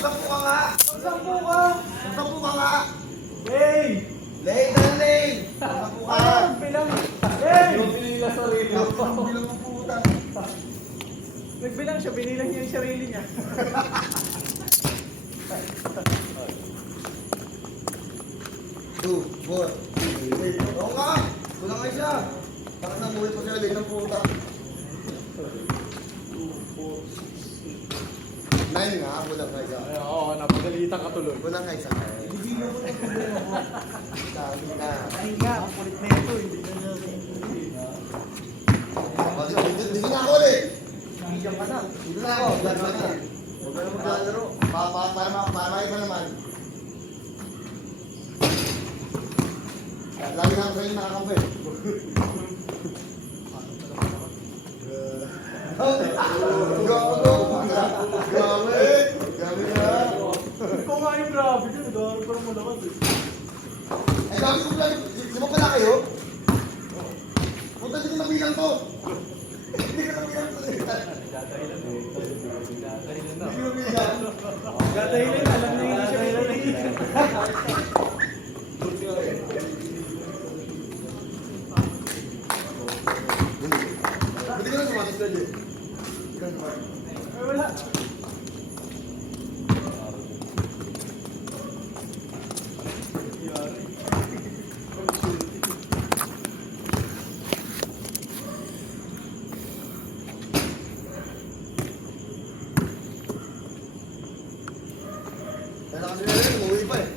magsampu ka nga. Magsampu ka. Magsampu ka nga. Hey! Lane, darling. Magsampu ka. Ano? Bilang. Hey! Yung pinila sarili mo. Ang bilang ng puta. Nagbilang siya, binilang niya yung sarili niya. 2, 4, 8. Oo nga. Kulang nga siya. Bakit namuhi pa siya lane ng puta? 9 nga, kulang nga siya. Ay, oo, napagalitan ka tuloy. Kulang nga isa. Hindi na ko na kulang ako. Sabi na. Ay nga, ang kulit na ito. Hindi na niya. Hindi na ako ulit. Nandiyan ka na. Dito na ako. Huwag ka na maglalaro. Para iba naman. Lagi na ako sa'yo nakakampi. Gago! Grabe! Grabe na! Ikaw nga yung grabe dyan. Nag-aaral pa ng malakas eh. Ay, gabi ko pala. Lima pala kayo? Punta din nabilang to. Hindi ka nabilang to. Hindi ka nabilang. Gatayin na, alam na hindi siya may Hindi ka na sumatis na dyan. Hindi ka na sumatis. Ay, wala. Kaya kasi na rin, umuwi pa eh.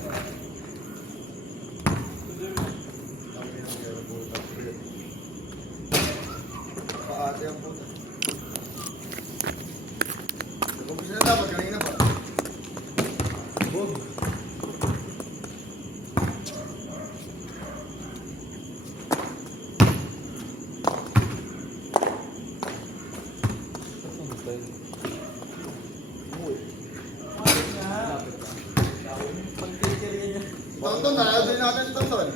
Paate ang puta. Nag-umpisa na dapat, kanina pa. Boom. Umuwi. Tonton, nalalo din natin si Tonton.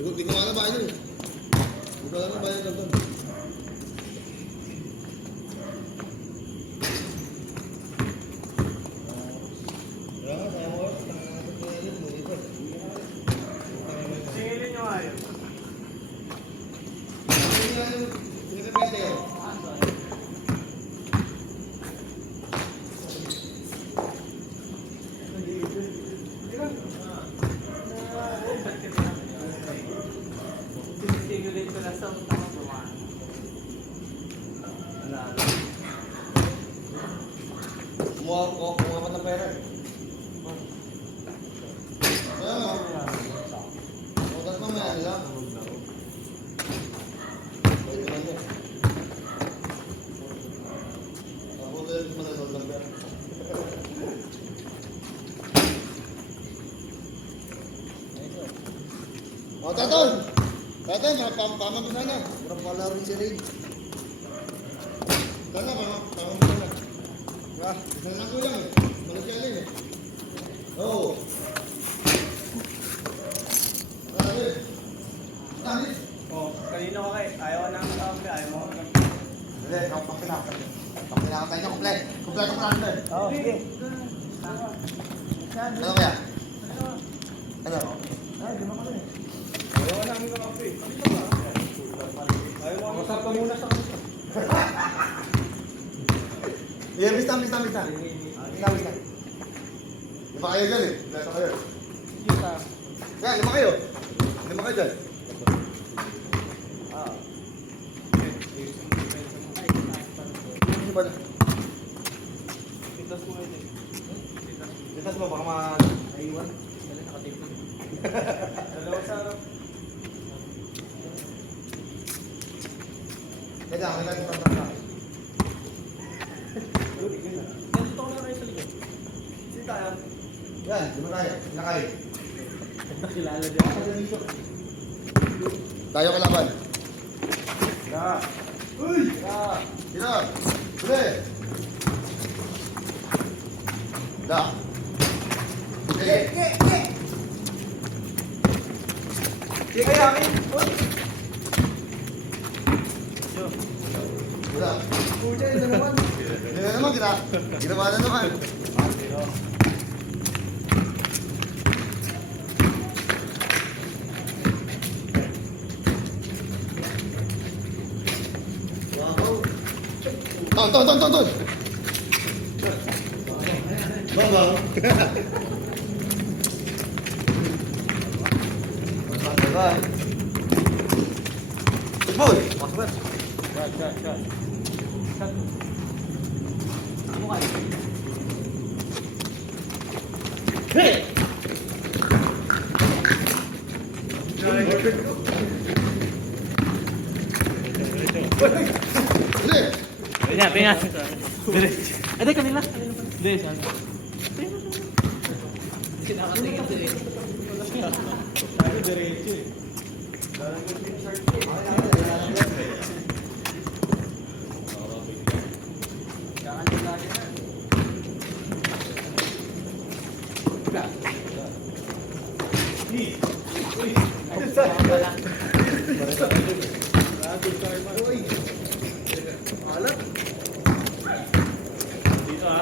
Di ko alam ba yun eh. Di ko alam ba yun Tonton. Singilin nyo nga yun. Singilin ko na sa utang mo ba? Kumuha pa ng pera eh. Kaya nga. Huwag mo may ano lang. Pwede naman yan. Ako dahil mo na ng pera. O, Taton! Taton, pamang ko sana. Parang pala rin si Ray. Sana, pamang ko sana. Ah, isa na ko lang eh. Malasyaling eh. Oo. Grabe. Tamis. Oh, kanina ko kay. Ayaw ka namin kakampi. Ayaw mo ka namin. Hindi, pakinakot. Pakinakot tayo niya kompleto. Kompleto ko natin. Oo, sige. Ano kaya? Ano? Ay, di ba ka rin? Ayaw ka namin kakampi. Ayaw mo. Masarap ka muna sa kanila. Yeah, bista. Bista. Lima kayo dyan eh. Kompleto kayo. Yan, lima kayo. Lima kayo dyan. Hindi ba na? Titas mo yun eh. Litas mo, baka Naiwan. Dali nakatape ko. Dalawa sa harap. Teka, may lang yung tanda. Nandito ko na kayo sa likod. Sino tayo? Yan, lima tayo. Nakay. Nakilala din. Tayo kalaban. Sino? Huli. Da. Okay. Gila. Gila naman, gila. Ginawa na naman. Ton. Bang. Bye. Boy. Shot. Ano kayo? Hey. Huli. Pinga. Diretso. Hindi, kanila. Hindi, saan? Kinakatingin sila eh. Sabi diretso eh. Kakanila niya na. Dito ah.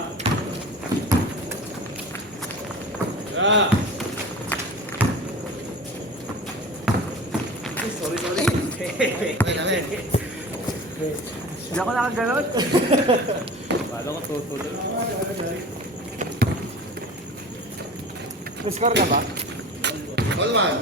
Yeah. Sorry. Hindi ako nakaganon. Paano ko tutuloy? Score ka ba? All man.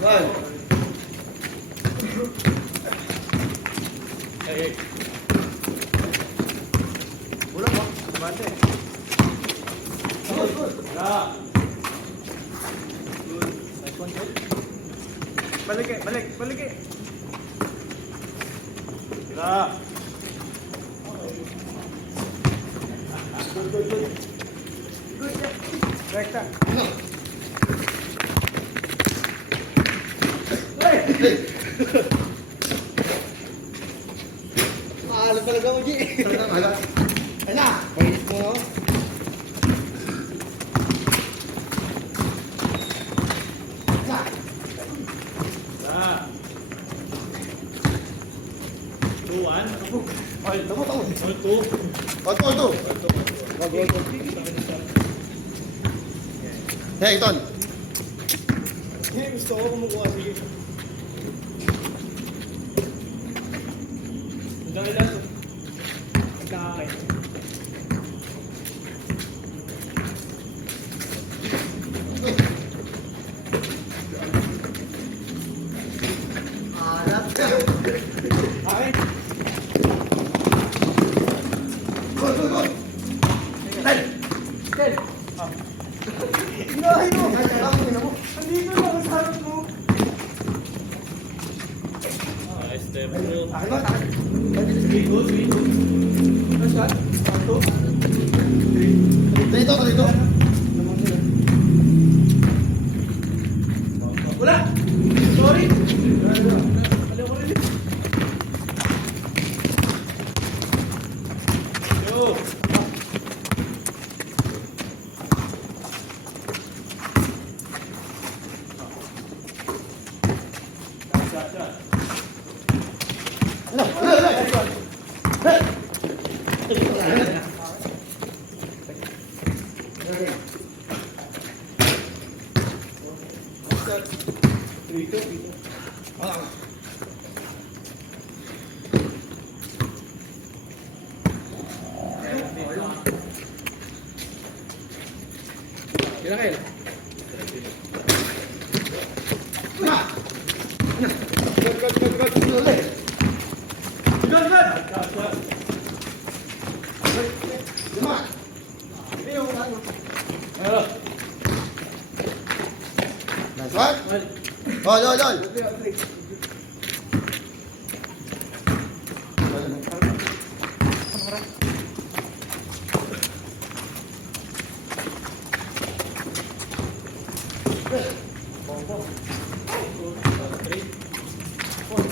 One. Hey. Wala ba? Mate. Good. Yeah. Nice one, Joe. Balik eh. Yeah. Good. Rekta. Ano? Maalam talaga mo, G. Talagang hala. Ay na! Pahit mo. Na! Yeah. 2-1. Ay, tamo. 1-2. Ito. Hey, Ton. Gusto ko kumukuha. Sige. Hanggang ilan? Magkakain. Alat. Akin. Gol. Kel! Inahay mo. Ay, mo. Andito lang sa harap mo. Step bro. Akin ba? Good. Last shot. 1, 2, 3. Dito. Wala! Sorry! Alam ko rin. Yo! Shot. Ano? Shot. 3-2. Kailan? Na! Good. Ulit. Good. Shot. Lima. Ano? Nice one. Lol. Tara. Bongbong. 3. 4.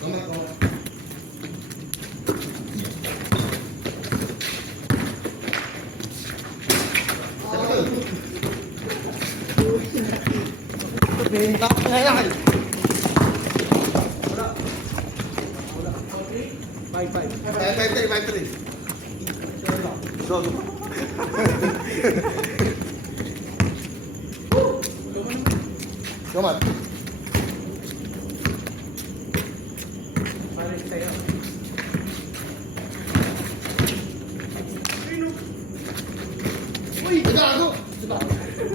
Comment, comment. Benta ko na yan. Wala. Wala. 5-5. 5-3. Go. Come on. Pares tayo. Uy, gago.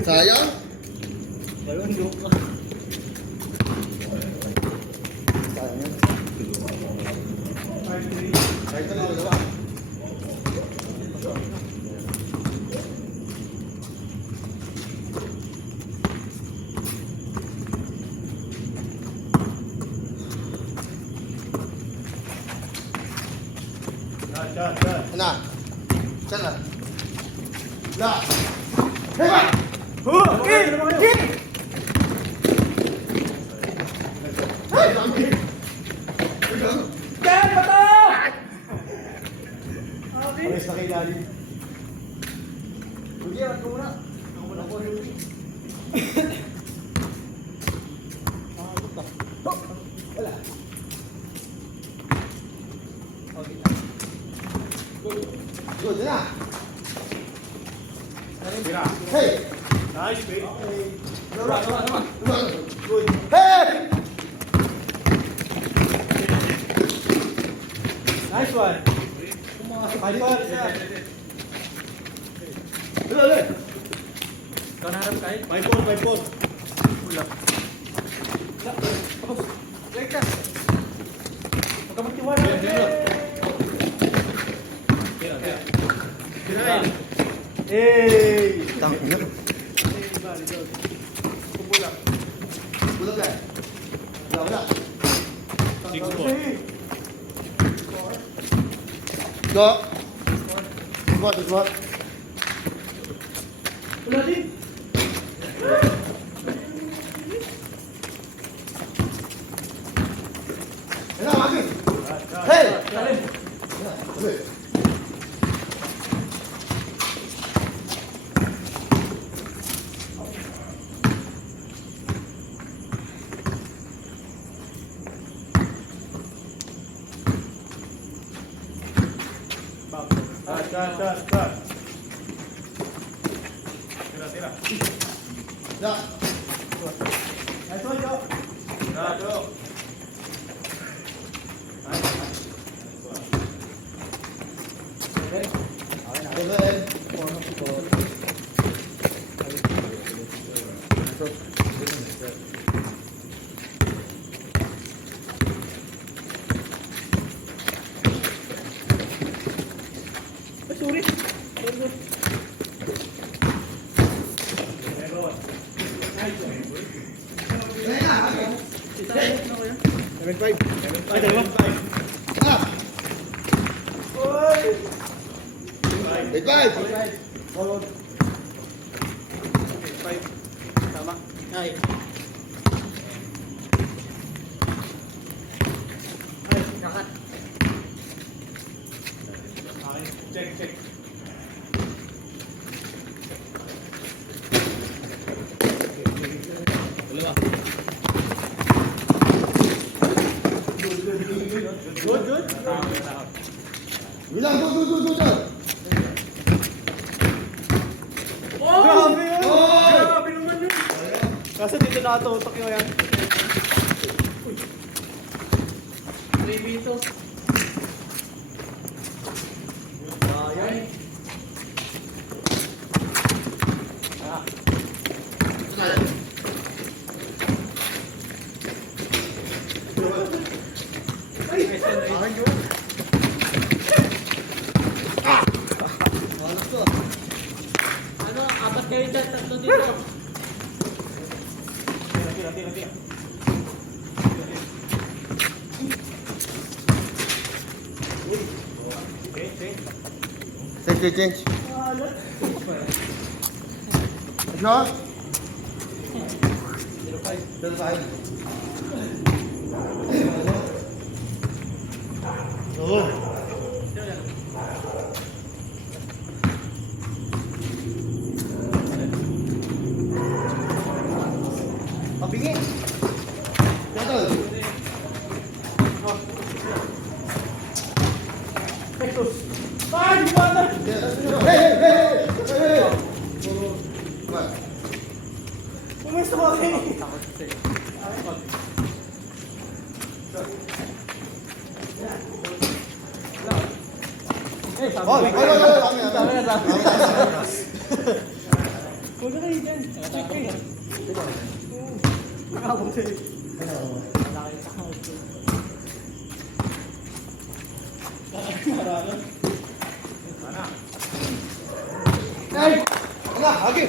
Sayang. Balon yung. Sayang yan. 5-3. Kahit na lang, diba? Shot. Ano? Saan na? Na! Heba! Hey, dami! Pares na kay Lali. Rudy, ako muna. Ako muna po, Rudy. Wala. Good na. Tira. Hey! Nice, babe. Run. Good. Hey! Nice one. High five. Dali. Ikaw na harap kahit. 5-4. Wala. Tapos. Like ka. Huwag ka magtiwala. Tira. Hey! Tangina. Kumpula. Bulag yan. Wala. 6-4. Go. Squat. Wala din. Ano, Maki? Hey! Hey! Hey! Shot. Tira. Na. Nice one, Joe. Go. Seven. Sorry. Isa na ko yan. 7-5. Ay, dalawa. Ah! 8-5. Forward. 5. Tama. Ay. Ay, kakat. Check. Dalawa. Good. Bilang, go. Grabe yun! Oh! Grabe naman yun! Kaso dito nakatutok yun yan. 3 bitos. Ay. Ano, apat kayo dyan, tatlo dito. Change. No? 05. Oo. Pabingi. Betul. Hey. Pumesto mo kayo. Oh, Huwag ka kayo dyan. Check kayo. Nakabong sa'yo. Hey! Ala, lagi.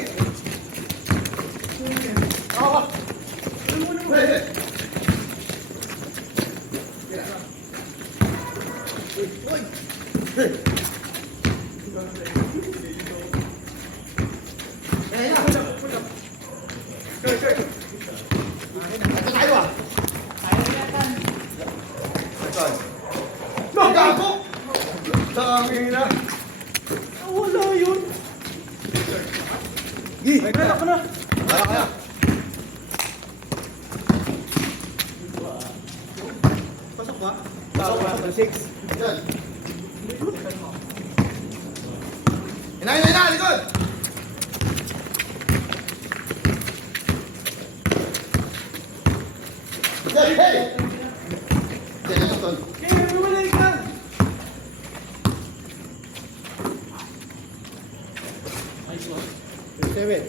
Wala yun. Ay, kaya ka na. Kaya. Pasok ba? Pasok. 6. Yan. Hinahin, likod! Hey! Yan, ito. Kaya bumalik ka. Seven.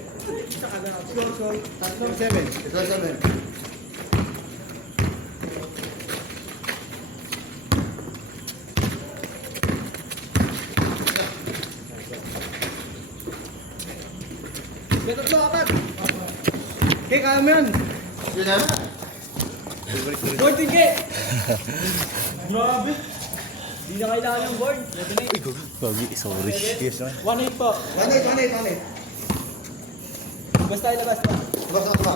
Seven. Ito, 7. May tatlo, apat. Okay, kaya mo yan. Yun na. 14K. Grabe. Hindi na kailangan ng board. Gogi, sorry. Yes, man. 1-8 po. 1-8. Basta ilabas pa. Basta ito ba?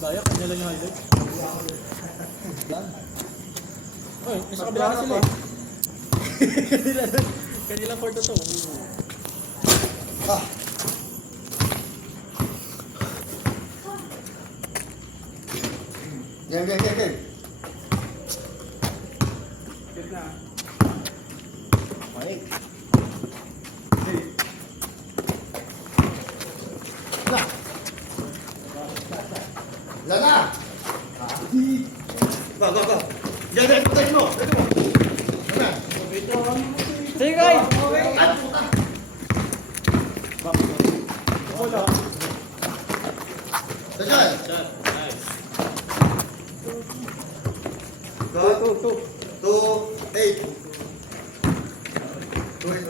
Kaya, kanya lang yung highlight. Ay, nasa kabila na sila eh. Kanila 4 to 2. Ah. Game. Good na. Okay. Lana! Go. Diyan, touch mo. Sige, guys! Ay, puta! Wala. Diyan! Go. 2, 8. Wait.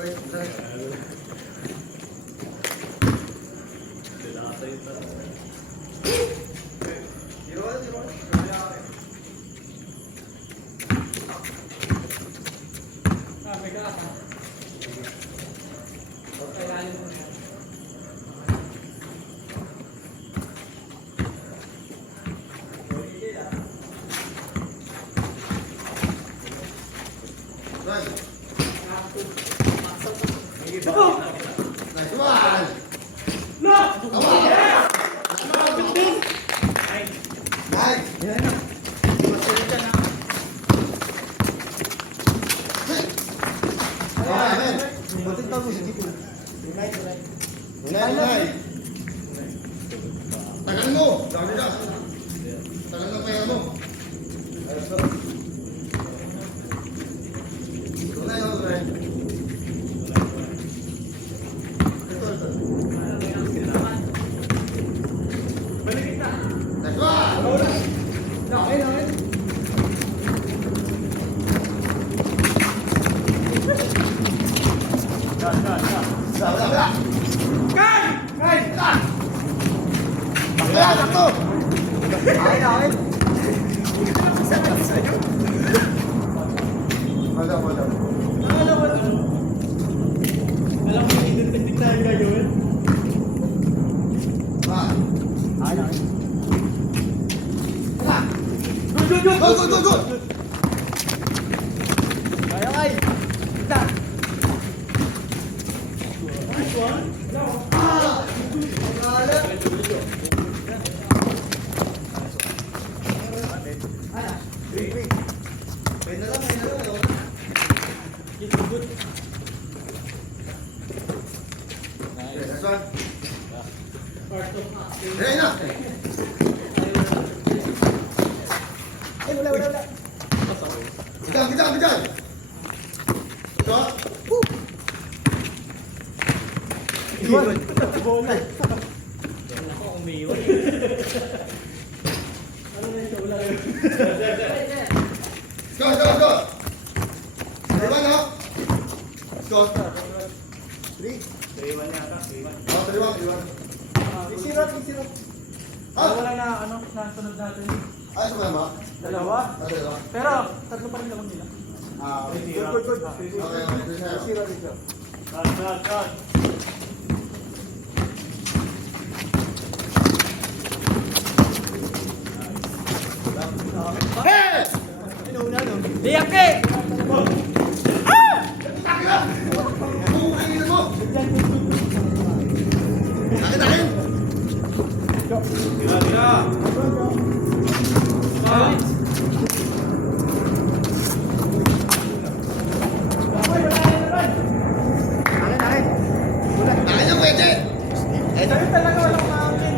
Nice one! Nice! Tagal mo! Tagal ng kaya mo. Ito na yun, Ray. Ito. Next one! Wala. Kaya, sakto! Akin. Madam, madam. Alam mo, alam mo yung identity tayo gagawin? Ah. Akin. Go, go, go, go! Kaya kay. Kita. Nice one. Ah! Pangalan! Wait, wait. Wait na lang, wait na lang. It's good. Okay, next one. Part of Ready na! Ay, wala. Bitan, bitan, bitan! Ito. Iwan. Bola. Ako, umiiwan. Ano na ito? Wala kayo. Go, go, go! Diba na? Go. 3. 3-1 yata, 3-1. Oh, 3-1, 3-1. Isirap. Ah! Wala na, nasunod natin. Ay, sa ba? Dalawa. Ah, dalawa. Pero, tatlo pa rin naman nila. Ah, okay. Good. Okay, okay. Isirap dito. Cut. Hey! Liyake! Akin na! Kukukainin mo! Akin! Tira. Akin na pwede! Sa'yo talaga walang maamin.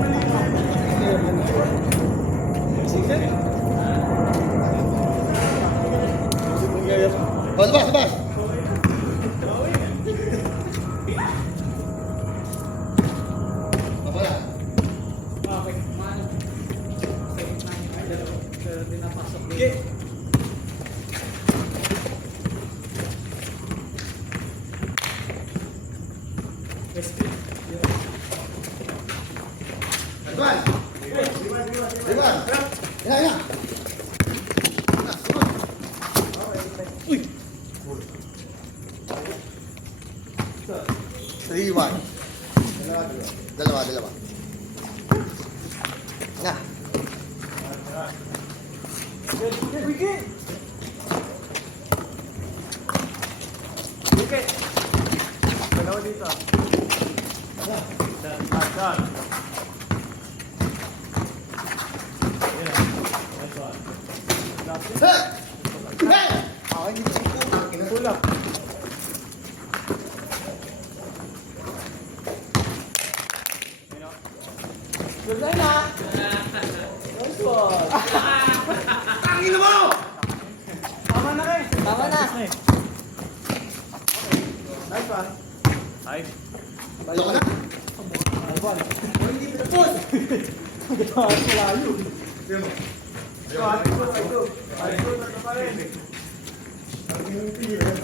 O, labas, labas! Papala. Okay. Mano. Pero pinapasok din. Diban! Diban! Ina, ina! Ina, sunod! Uy! 3-1. Dalawa. Na. Wiki! Dalawa dito. Cut. Hey! Hey! Ako hindi ko putang ina. Tulak. Good night na! Nice one! Tangin na mo! Tama na kayo! Tama na! Nice one. 5. Ayoko na. Hindi pinapos! Gagawa ko layo. Tignan mo.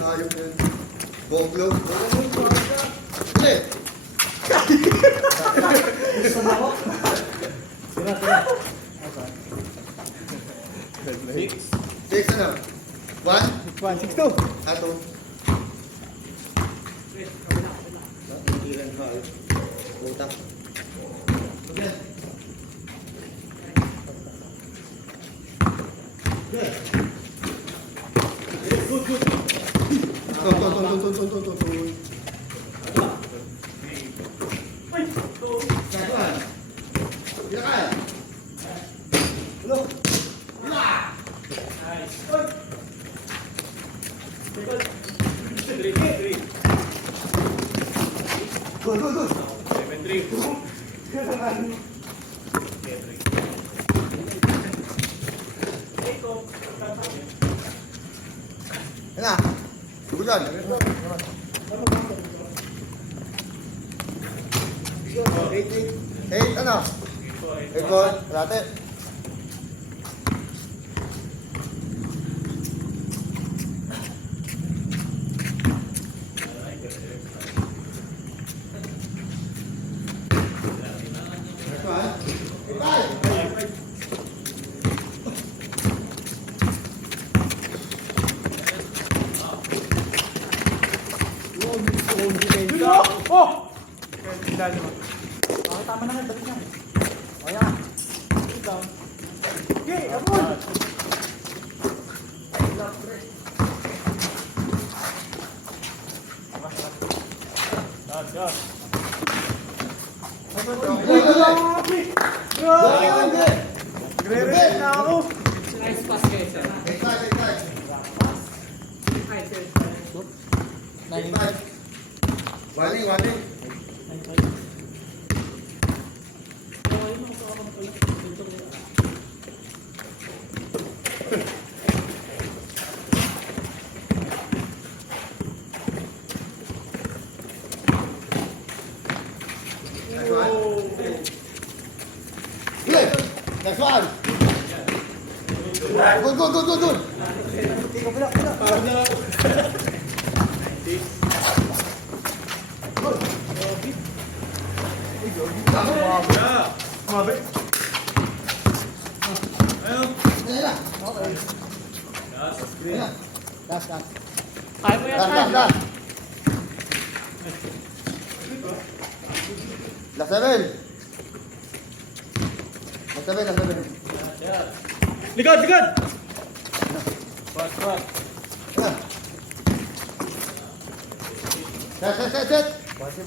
Ayok na yun. Goglo. Ulit. Six na. 1. 162. Ato. Ilan ka? Puta. Go, go, go. 7-3. Yan na. Sugo dyan. 8, ano? 8 ball. Kalate. Next one. 8, ilalim. Okay, tama na nga. Balik na. O yan. Sit down. Okay, abon! Grabe! Nagre-reset na ako. Nice pass guys. Take five. Nice. Take five. Waling. Next one. Good. Parang na. Mabe. Ayun. Ayan na. Okay. Ayan na. Last. Kaya mo yan, Tan. Last. Last 7. Likod! Ayan. Set. Base.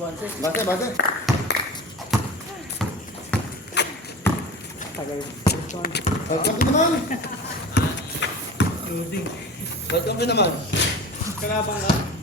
Welcome naman. Kalabang ka.